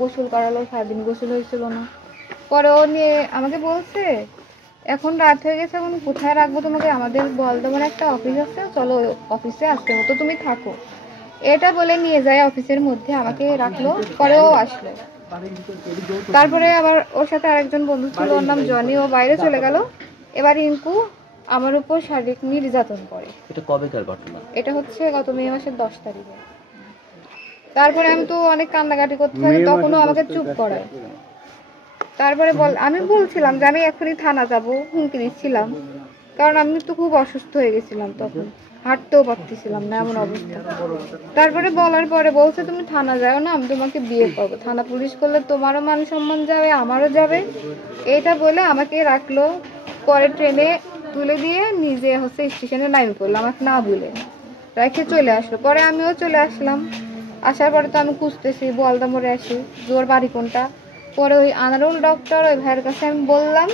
গোসল করালো, সারাদিন গোসল হয়েছিল না। পরে ও নিয়ে আমাকে বলছে এখন রাত হয়ে গেছে, এখন কোথায় রাখবো তোমাকে, আমাদের বলদমনে একটা অফিস আছে, চলো অফিসে আজকের মতো তুমি থাকো। এটা বলে নিয়ে যায় অফিসের মধ্যে, আমাকে রাখলো। পরে ও আসলো, তারপরে আবার ওর সাথে আরেকজন বন্ধু ছিল, ওর নাম জনি, ও বাইরে চলে গেল। এবার রিঙ্কু আমার উপর শারীরিক নির্যাতন করে। এটা কবেকার ঘটনা? এটা হচ্ছে গত মে মাসের 10 তারিখে। তারপরে আমি তো অনেক কান্নাকাটি করতে থাকি, তখনও আমাকে চুপ করায়। তারপরে আমি বলছিলাম যে আমি এখনই থানা যাব, হুমকি দিচ্ছিলাম, কারণ আমি তো খুব অসুস্থ হয়ে গেছিলাম, তখন হাঁটতেও পারতেছিলাম না, এমন অবস্থা। তারপরে বলার পরে বলছে তুমি থানা যাও না, আমি তোমাকে বিয়ে করবো, থানা পুলিশ করলে তোমারও মান সম্মান যাবে, আমারও যাবে। এইটা বলে আমাকে রাখলো। পরে ট্রেনে তুলে দিয়ে নিজে হচ্ছে স্টেশনে নামি পড়লো, আমাকে না বলে রেখে চলে আসলো। পরে আমিও চলে আসলাম। আসার পরে তো আমি খুঁজতেছি, বলদা মোড়ে আসি জোর বাড়ি কোনটা। পরে ওই আনারুল ডক্টর ওই ভাইয়ের কাছে আমি বললাম,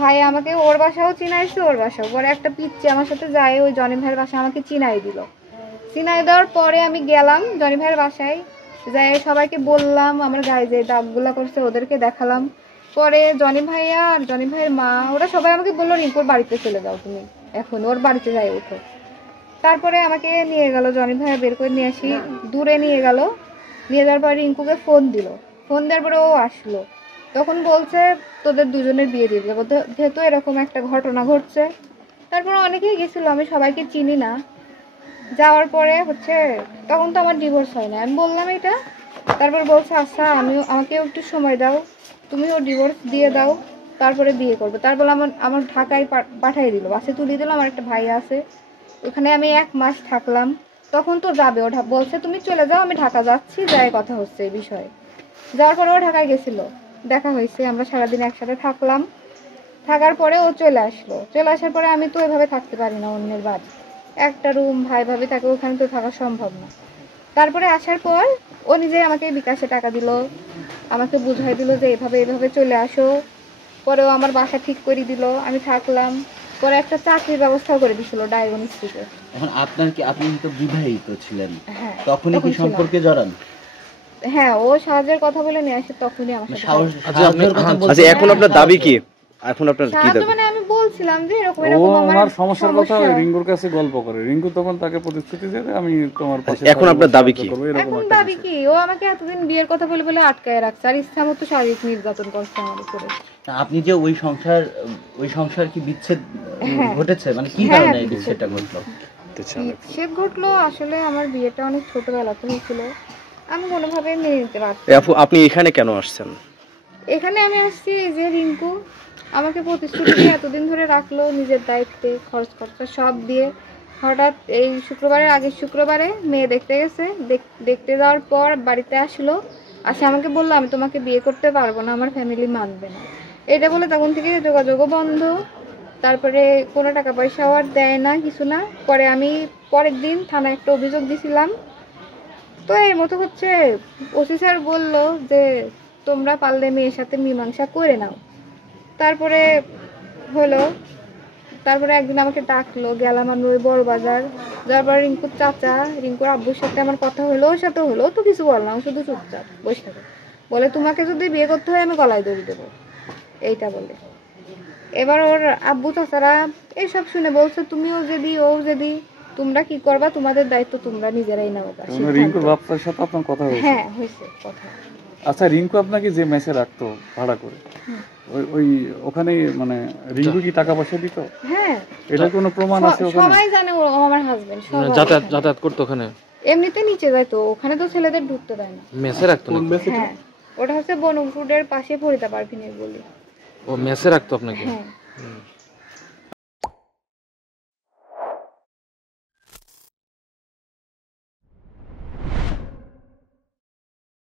ভাই আমাকে ওর বাসাও চিনাইছে, ওর বাসাও। পরে একটা পিচ্ছি আমার সাথে যায়, ওই জনি ভাইয়ের বাসা আমাকে চিনাই দিল। চিনাই দেওয়ার পরে আমি গেলাম জনি ভাইয়ের বাসায়, যাই সবাইকে বললাম আমার গায়ে যে দাগগুলা করছে ওদেরকে দেখালাম। পরে জনি ভাইয়া আর জনি ভাইয়ের মা ওরা সবাই আমাকে বললো রিঙ্কুর বাড়িতে চলে যাও তুমি, এখন ওর বাড়িতে যাই ওঠো। তারপরে আমাকে নিয়ে গেল জনি ভাইয়া, বের করে নিয়ে আসি, দূরে নিয়ে গেল। নিয়ে যাওয়ার পরে রিঙ্কুকে ফোন দিল, ফোন দেওয়ার পরে ও আসলো। তখন বলছে তোদের দুজনের বিয়ে দিয়ে দেবো, যেহেতু এরকম একটা ঘটনা ঘটছে। তারপরে অনেকেই গেছিলো, আমি সবাইকে চিনি না। যাওয়ার পরে হচ্ছে তখন তো আমার ডিভোর্স হয় না, আমি বললাম এটা। তারপর বলছে আচ্ছা আমাকেও একটু সময় দাও, তুমিও ডিভোর্স দিয়ে দাও, তারপরে বিয়ে করবো। তারপর আমার ঢাকায় পাঠিয়ে দিল, বাসে তুলে দিল। আমার একটা ভাই আছে, ওখানে আমি 1 মাস থাকলাম। তখন তো যাবে, ও বলছে তুমি চলে যাও, আমি ঢাকা যাচ্ছি, যাই কথা হচ্ছে এই বিষয়ে। যাওয়ার পরে ও ঢাকায় গেছিল, দেখা হয়েছে, আমরা সারাদিন একসাথে থাকলাম। থাকার পরে ও চলে আসলো, চলে আসার পরে আমি তো এভাবে থাকতে পারি না, অন্যের বাড়ি একটা রুম ভাই ভাবি থাকে, ওখানে তো থাকা সম্ভব না। তারপরে আসার পর ও নিজে আমাকে বিকাশে টাকা দিল, আমাকে বুঝাই দিল যে এভাবে এভাবে চলে আসো। পরেও আমার বাসা ঠিক করে দিল, আমি থাকলাম। পরে একটা চাকরির ব্যবস্থাও করে দিছিল ডায়াগনস্টিকে। এখন আপনি তো বিবাহিত ছিলেন, হ্যাঁ, তখনই কি সম্পর্কে জড়ান? হ্যাঁ, ও সাহায্যের কথা বলে নিয়ে আসে, তখনই আমার সাথে। আচ্ছা এখন আপনার দাবি কি? এখন আপনার কি দাবি? মানে আমি বলছিলাম যে এরকম এরকম আমার সমস্যার কথা রিঙ্কুর কাছে গল্প করে, রিঙ্কু তখন তাকে প্রতিশ্রুতি দেয় আমি তোমার পাশে। এখন আপনার দাবি কি? এখন দাবি কি, ও আমাকে এতদিন বিয়ের কথা বলে বলে আটকায় রাখছে, আর ইচ্ছামতো শারীরিক নির্যাতন করছে আমার উপরে। আপনি যে ওই সংসার কি বিচ্ছেদ ঘটেছে, মানে কি কারণে এই বিচ্ছেদটা ঘটলো? বিচ্ছেদ ঘটলো আসলে আমার বিয়েটা অনেক ছোটবেলাতে হয়েছিল, আমি কোনোভাবে মেনে নিতে পারছি। আপনি এখানে কেন আসছেন? এখানে আমি আসছি যে রিঙ্কু আমাকে প্রতিশ্রুতি দিয়ে এতদিন ধরে রাখলো, নিজের দায়িত্বে খরচ খরচা সব দিয়ে। হঠাৎ এই শুক্রবারের আগের শুক্রবারে মেয়ে দেখতে গেছে, দেখতে যাওয়ার পর বাড়িতে আসলো, আসে আমাকে বললো আমি তোমাকে বিয়ে করতে পারবো না, আমার ফ্যামিলি মানবে না। এটা বলে তখন থেকে যোগাযোগও বন্ধ। তারপরে কোনো টাকা পয়সাও আর দেয় না, কিছু না। পরে আমি পরের দিন থানায় একটা অভিযোগ দিয়েছিলাম। তো এর মতো হচ্ছে ওসি স্যার বললো যে তোমরা পারলে মেয়ের সাথে মীমাংসা করে নাও। তারপরে হলো, তারপরে একদিন আমাকে ডাকলো, গেলাম আমি ওই বড় বাজার। যার পরে রিঙ্কুর চাচা, রিঙ্কুর আব্বুর সাথে আমার কথা হলো, ওর সাথে হলো, তো কিছু বললাম, শুধু চুপচাপ বসে থাকে। বলে তোমাকে যদি বিয়ে করতে হয় আমি গলায় দড়ি দেবো, এইটা বলে। এবার ওর আব্বু চাচারা এইসব শুনে বলছে তুমিও যদি ও যদি, তোমরা কি করবা, তোমাদের দায়িত্ব তোমরা নিজেরাই নাও। রিঙ্কুর বাবার সাথে আপনার কথা হয়েছে? হ্যাঁ হয়েছে কথা। আচ্ছা, রিঙ্কু আপনাকে যে মেসে রাখতো ভাড়া করে, ওই ওখানে মানে রিঙ্কু কি টাকা পয়সা দিত? হ্যাঁ, এটা কোনো প্রমাণ আছে ওখানে? সবাই জানে ও আমার হাজবেন্ড, সবাই যাতায়াত করতো ওখানে, এমনিতে নিচে যাইতো, ওখানে তো ছেলেদের ঢুকতে দেয় না। মেসে রাখতো না? হ্যাঁ, ওটা হচ্ছে বনফুডের পাশে ফরিদা পারভিনের বলি। ও মেসে রাখতো আপনাকে? হ্যাঁ।